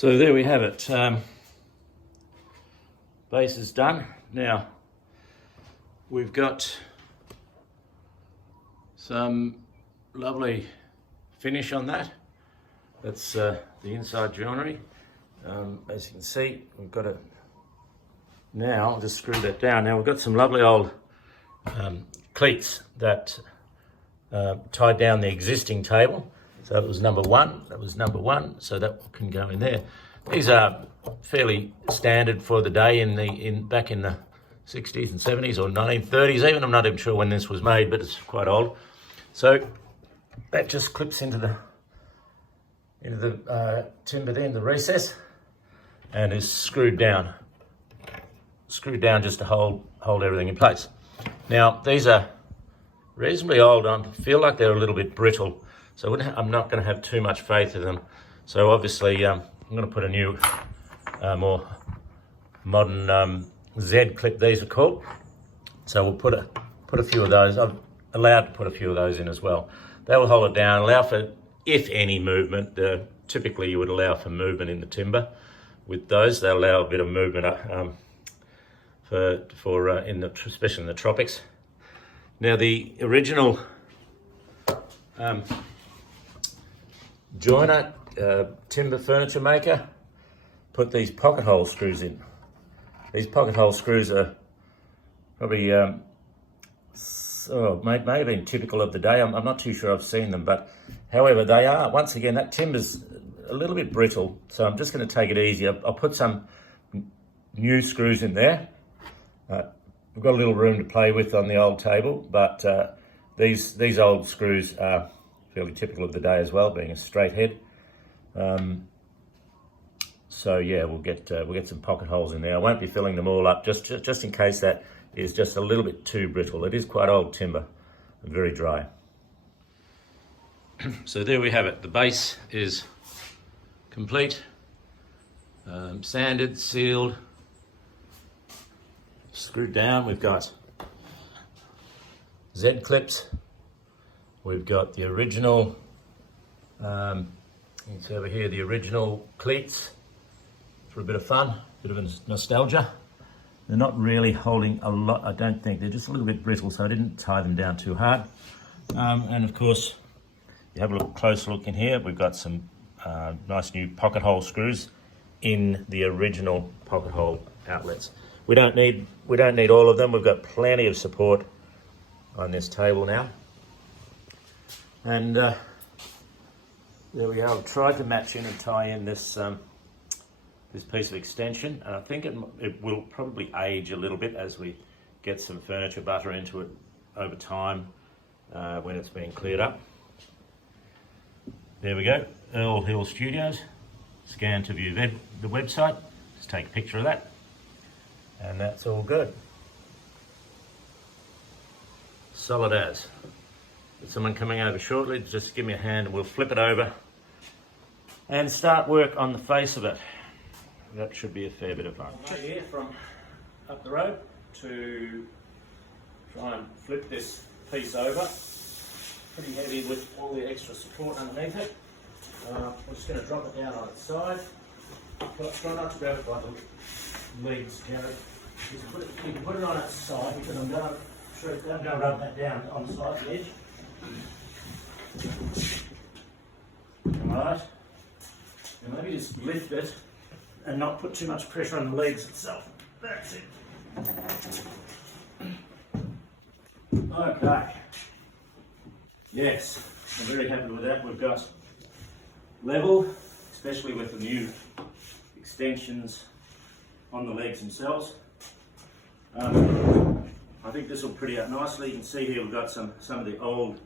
So there we have it. Base is done. Now we've got some lovely finish on that. That's the inside joinery. As you can see, we've got it now. I'll just screw that down. Now we've got some lovely old cleats that tied down the existing table. So that was number one. That was number one. So that can go in there. These are fairly standard for the day back in the 60s and 70s or 1930s even. I'm not even sure when this was made, but it's quite old. So that just clips into the timber there in the recess and is screwed down just to hold everything in place. Now these are reasonably old. I feel like they're a little bit brittle, so I'm not going to have too much faith in them. So obviously I'm going to put a new more modern Z clip, these are called. So we'll put a few of those. I'm allowed to put a few of those in as well. They will hold it down, allow for, if any, movement. Typically you would allow for movement in the timber. With those, they'll allow a bit of movement especially in the tropics. Now the original joiner, timber furniture maker, put these pocket hole screws in. These pocket hole screws are probably may have been typical of the day. I'm not too sure I've seen them, but however they are, once again, that timber's a little bit brittle, so I'm just going to take it easy. I'll put some new screws in there. We've got a little room to play with on the old table, but these old screws are fairly typical of the day as well, being a straight head. So yeah, we'll get some pocket holes in there. I won't be filling them all up, just in case that is just a little bit too brittle. It is quite old timber and very dry. So there we have it. The base is complete, sanded, sealed, screwed down. We've got Z clips. We've got the original, you can see over here, the original cleats for a bit of fun, bit of nostalgia. They're not really holding a lot, I don't think. They're just a little bit brittle, so I didn't tie them down too hard. And of course, you have a closer look in here. We've got some nice new pocket hole screws in the original pocket hole outlets. We don't need all of them. We've got plenty of support on this table now. And there we go. I've tried to match in and tie in this this piece of extension, and I think it will probably age a little bit as we get some furniture butter into it over time when it's being cleared up. There we go, Earl Hill Studios. Scan to view the website. Just take a picture of that, and that's all good. Solid as. With someone coming over shortly, just give me a hand and we'll flip it over and start work on the face of it. That should be a fair bit of fun. Here from up the road to try and flip this piece over. Pretty heavy with all the extra support underneath it. I'm just going to drop it down on its side. Try not to grab it by the legs, Jared. You can put it on its side because I'm going to rub that down on the side of the edge. Alright. And maybe just lift it and not put too much pressure on the legs itself. That's it. Okay. Yes, I'm very happy with that. We've got level, especially with the new extensions on the legs themselves. I think this will pretty out nicely. You can see here we've got some of the old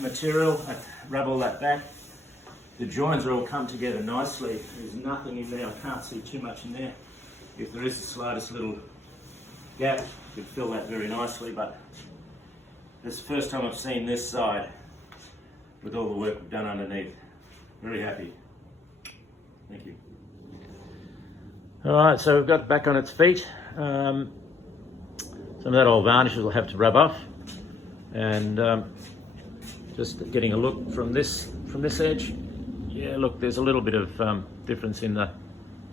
material. I rub all that back. The joins are all come together nicely. There's nothing in there. I can't see too much in there. If there is the slightest little gap, you could fill that very nicely, but this is the first time I've seen this side with all the work we've done underneath. Very happy. Thank you. Alright, so we've got it back on its feet. Some of that old varnish will have to rub off, and just getting a look from this edge. Yeah, look, there's a little bit of difference in the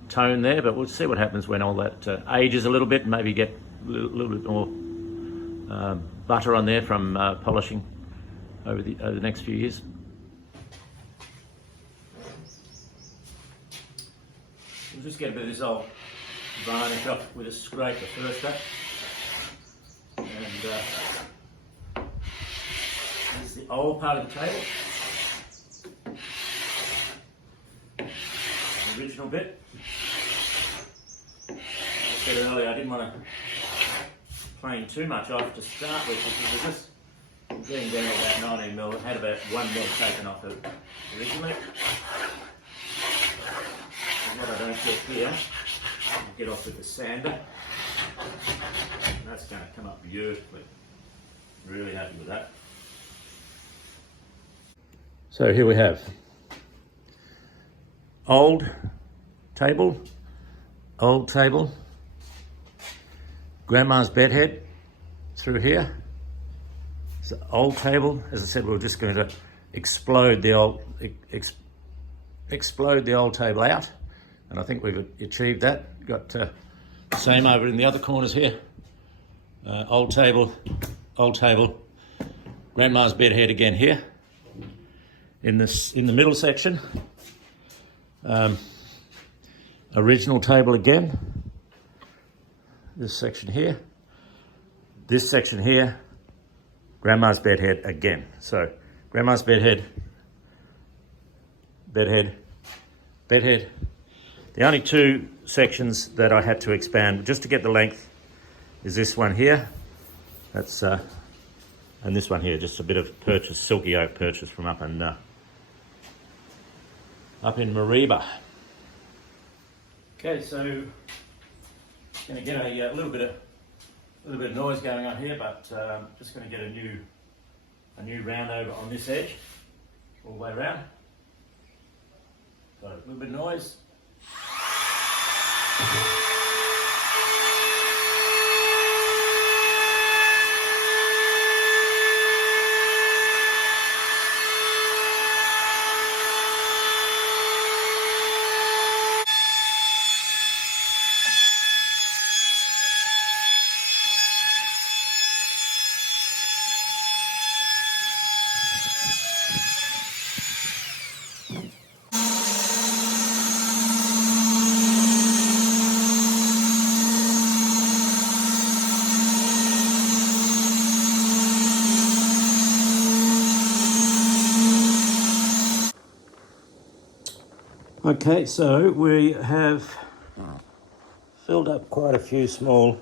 tone there, but we'll see what happens when all that ages a little bit and maybe get a little bit more butter on there from polishing over the next few years. We'll just get a bit of this old varnish off with a scraper first up. And this is the old part of the table. The original bit. Like I said earlier, I didn't want to plane too much off to start with because it was just getting down to about 19mm. It had about 1mm taken off it originally. And what I don't get here, I'll get off with the sander. And that's going to come up beautifully. Really happy with that. So here we have old table, grandma's bedhead through here. It's an old table. As I said, we're just going to explode the old table out, and I think we've achieved that. Got the same over in the other corners here. Old table, grandma's bedhead again here. In the middle section, original table again. This section here, grandma's bedhead again. So grandma's bedhead. The only two sections that I had to expand just to get the length is this one here. That's and this one here, just a bit of purchase, silky oak purchase from up in Mareeba. Okay, so going to get a little bit of noise going on here, but just going to get a new round over on this edge all the way around. So a little bit of noise. Okay, so we have filled up quite a few small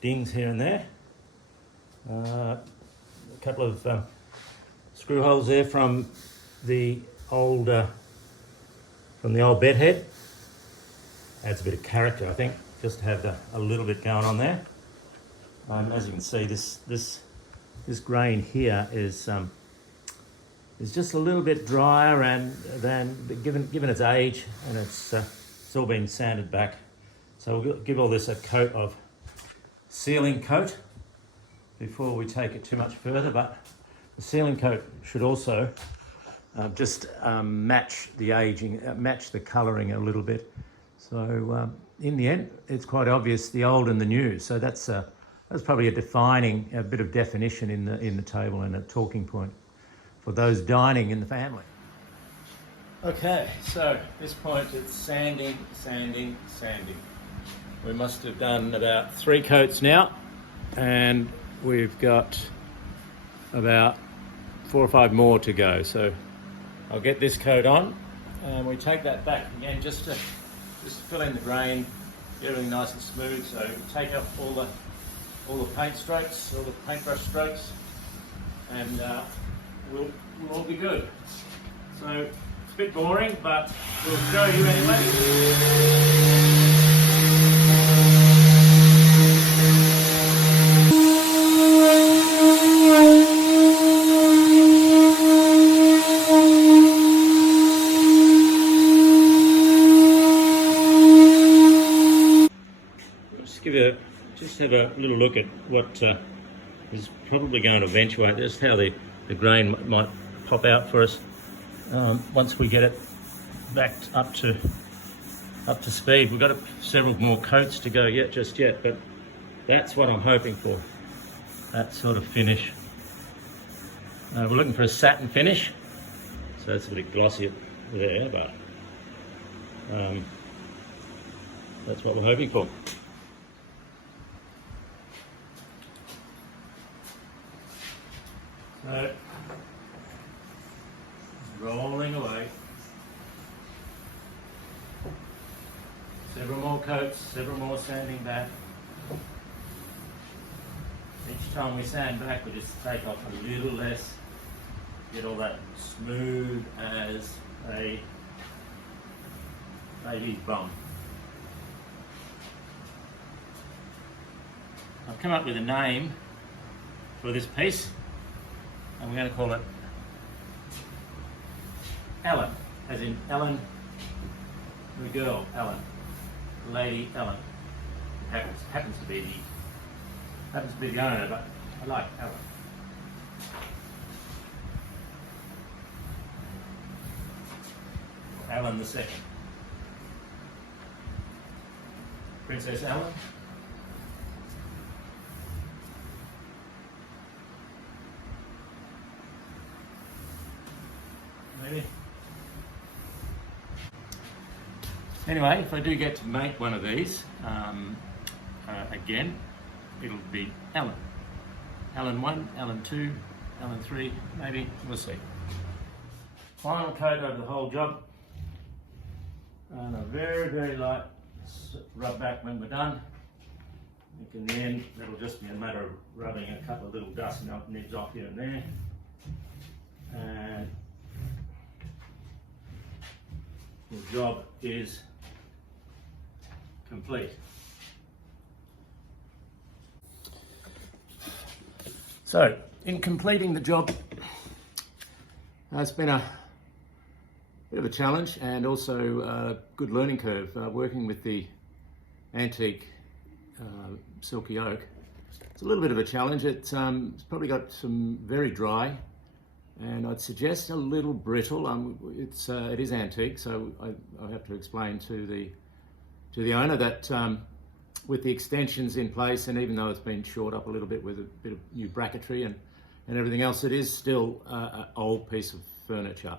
dings here and there. A couple of screw holes there from the old bed head. Adds a bit of character, I think, just to have a little bit going on there. As you can see, this grain here is just a little bit drier than given its age, and it's all been sanded back. So we'll give all this a coat of sealing coat before we take it too much further. But the sealing coat should also just match the aging, match the colouring a little bit. So in the end, it's quite obvious the old and the new. So that's probably a bit of definition in the table and a talking point for those dining in the family. Okay, so at this point it's sanding. We must have done about 3 coats now, and we've got about 4 or 5 more to go. So I'll get this coat on, and we take that back again just to fill in the grain, get everything nice and smooth. So take up all the paint strokes, all the paintbrush strokes, and we'll all be good. So it's a bit boring, but we'll show you anyway. Just have a little look at what is probably going to eventuate. Just how the grain might pop out for us once we get it back up to speed. We've got several more coats to go yet, but that's what I'm hoping for, that sort of finish. We're looking for a satin finish, so it's a bit glossy there, but that's what we're hoping for. So, rolling away. Several more coats, several more sanding back. Each time we sand back, we just take off a little less, get all that smooth as a baby's bum. I've come up with a name for this piece, and we're going to call it Ellen, as in Ellen, the girl Ellen, Lady Ellen. Happens to be the owner, but I like Ellen. Ellen the Second, Princess Ellen. Maybe. Anyway, if I do get to make one of these, again, it'll be Ellen. Ellen 1, Ellen 2, Ellen 3, maybe, we'll see. Final coat over the whole job. And a very, very light rub back when we're done. I think in the end, it'll just be a matter of rubbing a couple of little dust nibs off here and there. And the job is complete. So, in completing the job, it's been a bit of a challenge and also a good learning curve working with the antique silky oak. It's a little bit of a challenge. It's probably got some very dry, and I'd suggest a little brittle. It is antique, so I have to explain to the owner that with the extensions in place, and even though it's been shored up a little bit with a bit of new bracketry and everything else, it is still an old piece of furniture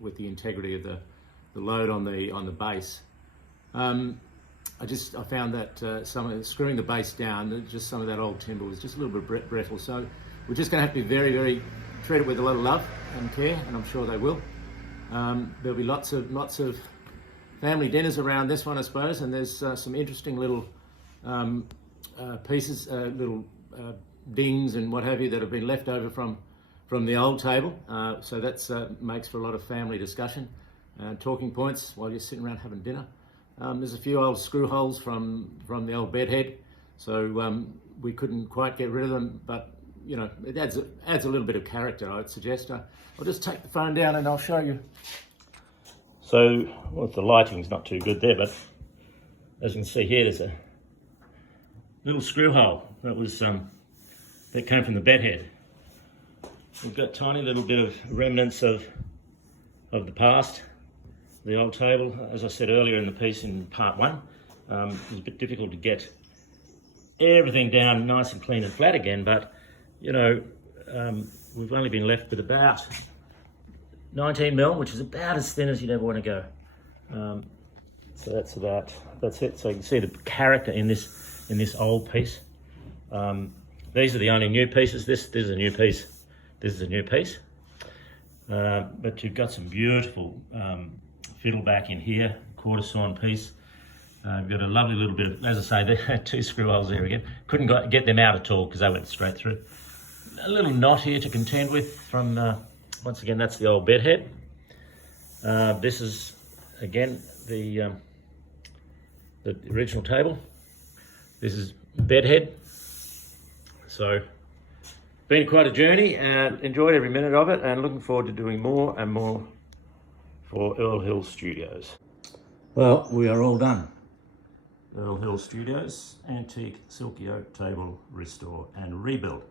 with the integrity of the load on the base. I found that screwing the base down, just some of that old timber was just a little bit brittle. So we're just going to have to be very, very treat it with a lot of love and care, and I'm sure they will. There'll be lots of family dinners around this one, I suppose, and there's some interesting little pieces, little dings and what have you that have been left over from the old table. So that's makes for a lot of family discussion, talking points while you're sitting around having dinner. There's a few old screw holes from the old bed head, so we couldn't quite get rid of them, but you know, it adds a little bit of character, I'd suggest. I'll just take the phone down and I'll show you. So, well, the lighting's not too good there, but as you can see here, there's a little screw hole that was that came from the bed head. We've got tiny little bit of remnants of the past, the old table. As I said earlier in the piece in part 1, it was a bit difficult to get everything down nice and clean and flat again, but you know, we've only been left with about 19mm, which is about as thin as you'd ever want to go. So that's it. So you can see the character in this old piece. These are the only new pieces. This is a new piece. This is a new piece. But you've got some beautiful fiddle back in here, quarter sawn piece. We've got a lovely little bit of, as I say, there are 2 screw holes there again. Couldn't get them out at all because they went straight through. A little knot here to contend with from, once again, that's the old bed head. This is, again, the original table. This is bed head. So, been quite a journey, and enjoyed every minute of it, and looking forward to doing more and more for Earl Hill Studios. Well, we are all done. Earl Hill Studios, antique silky oak table restore and rebuild.